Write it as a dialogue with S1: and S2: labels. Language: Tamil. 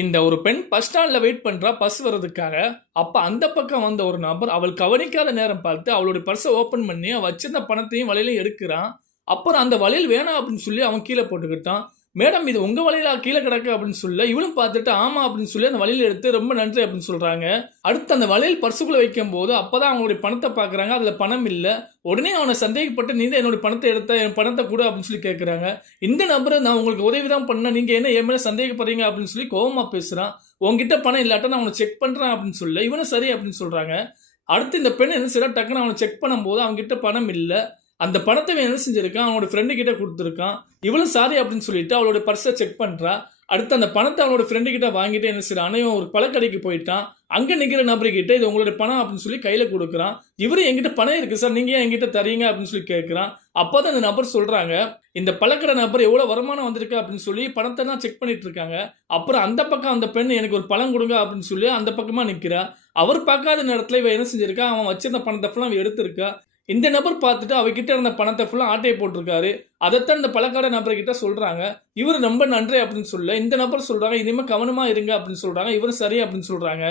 S1: இந்த ஒரு பெண் பஸ் ஸ்டாண்ட்ல வெயிட் பண்ணுறா பஸ் வர்றதுக்காக. அப்ப அந்த பக்கம் வந்த ஒரு நபர் அவள் கவனிக்காத நேரம் பார்த்து அவளுடைய பர்ஸை ஓப்பன் பண்ணி அவ வச்சிருந்த பணத்தையும் வலையிலையும் எடுக்கிறான். அப்புறம் அந்த வலையில் வேணாம் அப்படின்னு சொல்லி அவன் கீழே போட்டுக்கிட்டான். மேடம் இது உங்கள் வலையில கீழே கிடக்கு அப்படின்னு சொல்ல இவளும் பார்த்துட்டு ஆமாம் அப்படின்னு சொல்லி அந்த வலையில எடுத்து ரொம்ப நன்றி அப்படின்னு சொல்கிறாங்க அடுத்து அந்த வலையில் பர்சுக்குள்ளே வைக்கும் போது அப்பதான் அவங்களுடைய பணத்தை பார்க்குறாங்க. அதில் பணம் இல்லை. உடனே அவனை சந்தேகப்பட்டு நீ தான் என்னுடைய பணத்தை எடுத்த என் பணத்தை கொடு அப்படின்னு சொல்லி கேட்குறாங்க இந்த நபரை நான் உங்களுக்கு உதவி தான் பண்ணேன். நீங்கள் என்ன என் மேலே சந்தேகப்படுறீங்க? அப்படின்னு சொல்லி கோபமாக பேசுகிறான் உங்ககிட்ட பணம் இல்லாட்டா நான் அவனை செக் பண்ணுறேன் அப்படின்னு சொல்ல இவனும் சரி அப்படின்னு சொல்கிறாங்க அடுத்து இந்த பெண் என்ன செய்யறா டக்குன்னு அவனை செக் பண்ணும்போது அவங்ககிட்ட பணம் இல்லை. அந்த பணத்தை இவன் என்ன செஞ்சுருக்கான்? அவனோட ஃப்ரெண்டு கிட்ட கொடுத்துருக்கான். இவளும் சாரி அப்படின்னு சொல்லிட்டு அவளோட பர்ஸை செக் பண்ணுறா அடுத்து அந்த பணத்தை அவனோட ஃப்ரெண்டு கிட்ட வாங்கிட்டு என்ன செய்யறான் இவன் ஒரு பழக்கடைக்கு போயிட்டான். அங்கே நிற்கிற நபர்கிட்ட இது உங்களோட பணம் அப்படின்னு சொல்லி கையில் கொடுக்குறான். இவரு எங்கிட்ட பணம் இருக்குது சார் நீங்கள் ஏன் என்கிட்ட தரீங்க அப்படின்னு சொல்லி கேட்குறான் அப்போ தான் அந்த நபர் சொல்கிறாங்க இந்த பழக்கடை நபர் எவ்வளோ வருமானம் வந்திருக்கு? அப்படின்னு சொல்லி பணத்தை தான் செக் பண்ணிட்டு இருக்காங்க. அப்புறம் அந்த பக்கம் அந்த பெண் எனக்கு ஒரு பழம் கொடுங்க அப்படின்னு சொல்லி அந்த பக்கமாக நிற்கிறா அவர் பார்க்காத நேரத்தில் இவன் என்ன செஞ்சிருக்கா? அவன் வச்சிருந்த பணத்தை ஃபுல்லாக அவன் எடுத்திருக்கா. இந்த நபர் பார்த்துட்டு அவகிட்ட இருந்த பணத்தை ஃபுல்லாக ஆட்டையை போட்டிருக்காரு. அதைத்தான் இந்த பழக்கார நபர்கிட்ட சொல்கிறாங்க இவர் ரொம்ப நன்றி அப்படின்னு சொல்ல இந்த நபர் சொல்கிறாங்க இனிமேல் கவனமாக இருங்க அப்படின்னு சொல்கிறாங்க இவர் சரி அப்படின்னு சொல்கிறாங்க